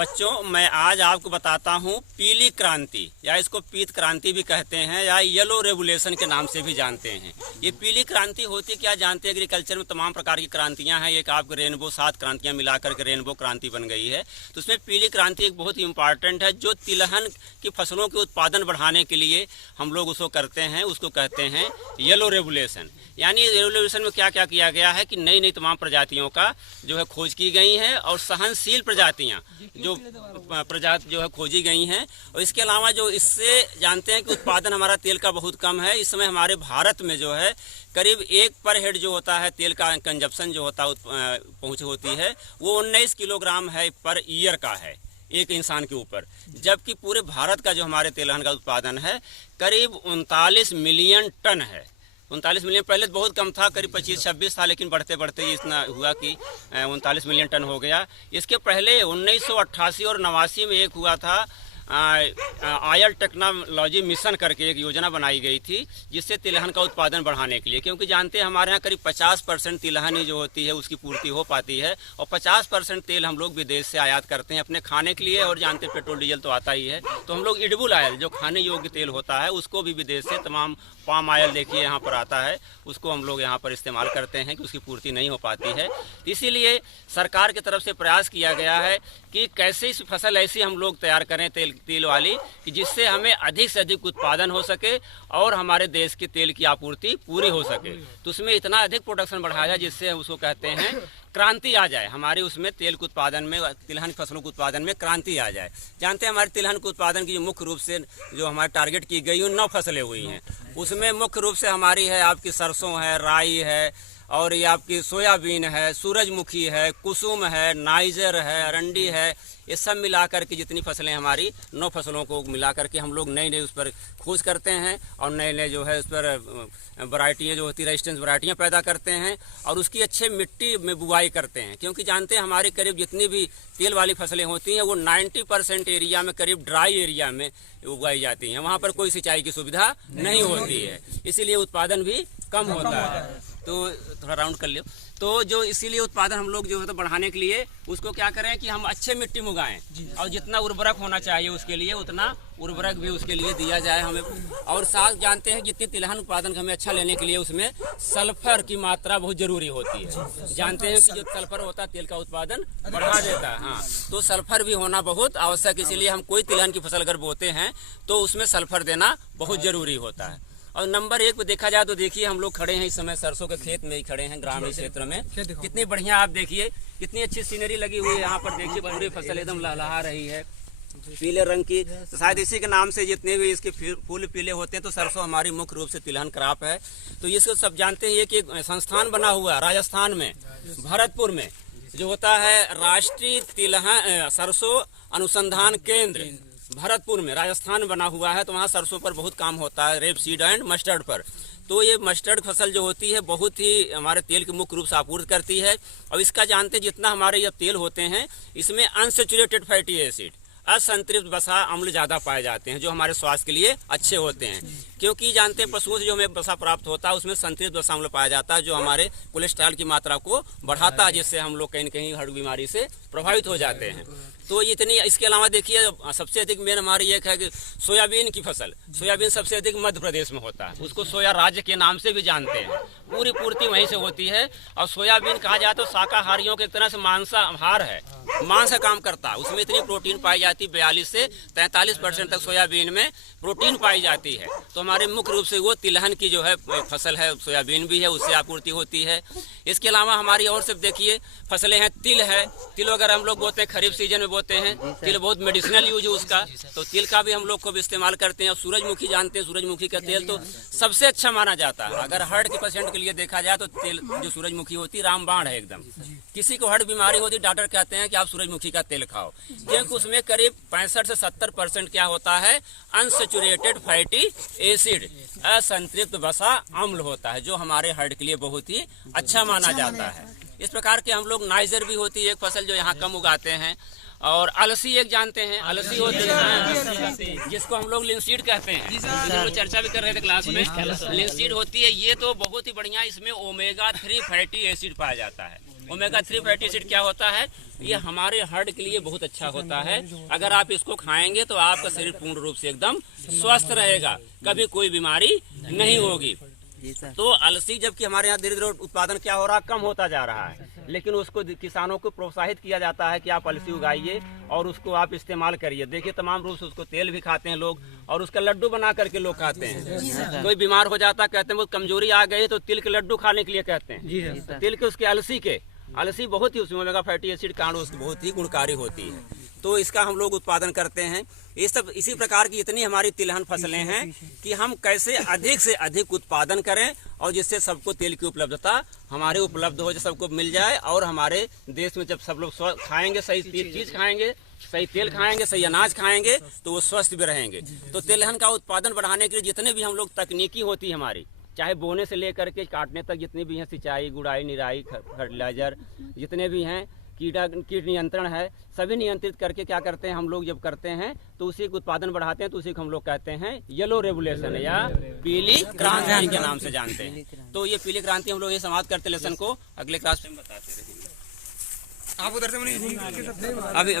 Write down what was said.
बच्चों, मैं आज आपको बताता हूँ पीली क्रांति, या इसको पीत क्रांति भी कहते हैं या येलो रेवोल्यूशन के नाम से भी जानते हैं। ये पीली क्रांति होती क्या जानते हैं? एग्रीकल्चर में तमाम प्रकार की क्रांतियां हैं। एक आपको रेनबो 7 क्रांतियां मिलाकर के रेनबो क्रांति बन गई है। तो उसमें पीली क्रांति एक बहुत ही इंपॉर्टेंट है, जो तिलहन की फसलों के उत्पादन बढ़ाने के लिए हम लोग उसको करते हैं। उसको कहते हैं येलो रेवोल्यूशन। यानी रेवोल्यूशन में क्या क्या किया गया है कि नई नई तमाम प्रजातियों का जो है खोज की गई है, और सहनशील प्रजातियां जो प्रजाति जो है खोजी गई हैं। और इसके अलावा जो इससे जानते हैं कि उत्पादन हमारा तेल का बहुत कम है। इस समय हमारे भारत में जो है करीब 1 पर हेड जो होता है तेल का कंजप्शन जो होता पहुँच होती है वो 19 किलोग्राम है पर ईयर का है एक इंसान के ऊपर। जबकि पूरे भारत का जो हमारे तिलहन का उत्पादन है करीब 39 मिलियन टन है। 39 मिलियन पहले तो बहुत कम था, करीब 25-26 था, लेकिन बढ़ते बढ़ते ये इतना हुआ कि 39 मिलियन टन हो गया। इसके पहले 1988 और 89 में एक हुआ था आयल टेक्नोलॉजी मिशन करके एक योजना बनाई गई थी, जिससे तिलहन का उत्पादन बढ़ाने के लिए, क्योंकि जानते हैं हमारे यहाँ करीब 50% तिलहन ही जो होती है उसकी पूर्ति हो पाती है, और 50% तेल हम लोग विदेश से आयात करते हैं अपने खाने के लिए। और जानते हैं पेट्रोल डीजल तो आता ही है, तो हम लोग एडिबल ऑयल जो खाने योग्य तेल होता है उसको भी विदेश से तमाम पाम ऑयल देखिए यहाँ पर आता है, उसको हम लोग यहाँ पर इस्तेमाल करते हैं कि उसकी पूर्ति नहीं हो पाती है। इसीलिए सरकार की तरफ से प्रयास किया गया है कि कैसे इस फसल ऐसी हम लोग तैयार करें तेल वाली कि जिससे हमें अधिक से अधिक उत्पादन हो सके और हमारे देश की तेल की आपूर्ति पूरी हो सके। तो उसमें इतना अधिक प्रोडक्शन बढ़ाया जाए जिससे उसको कहते हैं क्रांति आ जाए, हमारे उसमें तेल के उत्पादन में, तिलहन फसलों के उत्पादन में क्रांति आ जाए। जानते हैं हमारे तिलहन के उत्पादन की जो मुख्य रूप से जो हमारे टारगेट की गई 9 फसलें हुई हैं। उसमें मुख्य रूप से हमारी है आपकी सरसों है, राई है, और ये आपकी सोयाबीन है, सूरजमुखी है, कुसुम है, नाइजर है, अरंडी है। ये सब मिलाकर के जितनी फसलें हमारी 9 फसलों को मिलाकर के हम लोग नए नए उस पर खोज करते हैं, और नए नए जो है उस पर वैरायटियाँ जो होती है रेजिस्टेंस वैरायटियाँ पैदा करते हैं, और उसकी अच्छे मिट्टी में बुआई करते हैं। क्योंकि जानते हैं हमारे करीब जितनी भी तेल वाली फसलें होती हैं वो 90% एरिया में, करीब ड्राई एरिया में उगाई जाती हैं। वहाँ पर कोई सिंचाई की सुविधा नहीं होती है, इसीलिए उत्पादन भी कम होता है। तो थोड़ा राउंड कर लियो। तो जो इसीलिए उत्पादन हम लोग जो है तो बढ़ाने के लिए उसको क्या करें कि हम अच्छे मिट्टी में उगाएं, और जितना उर्वरक होना चाहिए उसके लिए उतना उर्वरक भी उसके लिए दिया जाए हमें। और साथ जानते हैं जितनी तिलहन उत्पादन हमें अच्छा लेने के लिए उसमें सल्फर की मात्रा बहुत जरूरी होती है। जानते हैं कि जो सल्फर होता है तेल का उत्पादन बढ़ा देता है। हाँ, तो सल्फर भी होना बहुत आवश्यक, इसीलिए हम कोई तिलहन की फसल अगर बोते हैं तो उसमें सल्फर देना बहुत जरूरी होता है। और नंबर 1 पे देखा जाए तो देखिए हम लोग खड़े हैं इस समय सरसों के खेत में ही खड़े हैं, ग्रामीण क्षेत्र में। कितनी बढ़िया आप देखिए कितनी अच्छी सीनरी लगी हुई है यहाँ पर। देखिए पूरी फसल एकदम लहलहा रही है पीले रंग की। तो शायद इसी के नाम से जितने भी इसके फूल पीले होते हैं। तो सरसों हमारी मुख्य रूप से तिलहन क्रॉप है। तो इसको सब जानते हैं कि एक संस्थान बना हुआ है राजस्थान में, भरतपुर में, जो होता है राष्ट्रीय तिलहन सरसों अनुसंधान केंद्र, भरतपुर में राजस्थान बना हुआ है। तो वहाँ सरसों पर बहुत काम होता है, रेपसीड एंड मस्टर्ड पर। तो ये मस्टर्ड फसल जो होती है बहुत ही हमारे तेल की मुख्य रूप से आपूर्ति करती है। और इसका जानते हैं जितना हमारे ये तेल होते हैं इसमें अनसेचुरेटेड फैटी एसिड, असंतृप्त वसा अम्ल ज्यादा पाए जाते हैं, जो हमारे स्वास्थ्य के लिए अच्छे होते हैं। क्योंकि जानते हैं पशुओं से जो हमें वसा प्राप्त होता है उसमें संतृप्त वसा अम्ल पाया जाता है, जो हमारे कोलेस्ट्रॉल की मात्रा को बढ़ाता है, जिससे हम लोग कहीं न कहीं हार्ट बीमारी से प्रभावित हो जाते हैं। तो ये इतनी। इसके अलावा देखिए सबसे अधिक मेन हमारी एक है कि सोयाबीन की फसल। सोयाबीन सबसे अधिक मध्य प्रदेश में होता है, उसको सोया राज्य के नाम से भी जानते हैं। पूरी पूर्ति वहीं से होती है। और सोयाबीन कहा जाए तो शाकाहारियों के एक तरह से मांसाहार है, मांस का काम करता है। उसमें इतनी प्रोटीन पाई जाती है, 42 से 43% तक सोयाबीन में प्रोटीन पाई जाती है। तो हमारे मुख्य रूप से वो तिलहन की जो है फसल है, सोयाबीन भी है, उससे आपूर्ति होती है। इसके अलावा हमारी और सब देखिए फसलें हैं, तिल है। तिल अगर हम लोग बोते हैं खरीफ सीजन में बोते हैं, तिल बहुत मेडिसिनल यूज है उसका, तो तिल का भी हम लोग खूब इस्तेमाल करते हैं। और सूरजमुखी जानते हैं, सूरजमुखी का तेल तो सबसे अच्छा माना जाता है। अगर हार्ट के पेशेंट के लिए देखा जाए तो तेल जो सूरजमुखी होती है रामबाण है एकदम। किसी को हार्ट बीमारी होती है डॉक्टर कहते हैं कि आप सूरजमुखी का तेल खाओ, क्योंकि उसमें करीब 65 से 70% क्या होता है, अनसेचुरेटेड फैटी एसिड, असंतृप्त वसा अम्ल होता है, जो हमारे हार्ट के लिए बहुत ही अच्छा माना जाता है। इस प्रकार के हम लोग नाइजर भी होती है एक फसल जो यहाँ कम उगाते हैं। और अलसी एक जानते हैं, अलसी होती है जिसको हम लोग लिंसीड कहते हैं, हम लोग चर्चा भी कर रहे थे क्लास में। लिंसीड होती है, ये तो बहुत ही बढ़िया, इसमें ओमेगा 3 फैटी एसिड पाया जाता है। ओमेगा 3 फैटी एसिड क्या होता है? ये हमारे हार्ट के लिए बहुत अच्छा होता है। अगर आप इसको खाएंगे तो आपका शरीर पूर्ण रूप से एकदम स्वस्थ रहेगा, कभी कोई बीमारी नहीं होगी। तो अलसी जबकि हमारे यहाँ धीरे धीरे उत्पादन क्या हो रहा है, कम होता जा रहा है, लेकिन उसको किसानों को प्रोत्साहित किया जाता है कि आप अलसी उगाइए और उसको आप इस्तेमाल करिए। देखिए तमाम रूप से उसको तेल भी खाते हैं लोग और उसका लड्डू बना करके लोग खाते हैं। कोई बीमार हो जाता है, कहते हैं वो कमजोरी आ गई तो तिल के लड्डू खाने के लिए कहते हैं। तो तिल के उसके अलसी बहुत ही उसमें ओमेगा फैटी एसिड कारण उसकी बहुत ही गुणकारी होती है, तो इसका हम लोग उत्पादन करते हैं। ये सब इसी प्रकार की इतनी हमारी तिलहन फसलें हैं कि हम कैसे अधिक से अधिक उत्पादन करें और जिससे सबको तेल की उपलब्धता हमारे उपलब्ध हो, सबको मिल जाए। और हमारे देश में जब सब लोग खाएंगे, सही चीज खाएंगे, सही तेल खाएंगे, सही अनाज खाएंगे तो वो स्वस्थ भी रहेंगे। तो तिलहन का उत्पादन बढ़ाने के लिए जितने भी हम लोग तकनीकी होती है हमारी, चाहे बोने से लेकर के काटने तक जितनी भी हैं, सिंचाई, गुड़ाई, निराई, फर्टिलाइजर जितने भी हैं, कीट नियंत्रण है, सभी नियंत्रित करके क्या करते हैं हम लोग जब करते हैं तो उसी का उत्पादन बढ़ाते हैं। तो उसी को हम लोग कहते हैं येलो रेवोल्यूशन या पीली क्रांति के नाम से जानते हैं। तो ये पीली क्रांति हम लोग ये समाप्त करते लेसन को अगले क्लास में बताते रहेंगे। आप उधर से अभी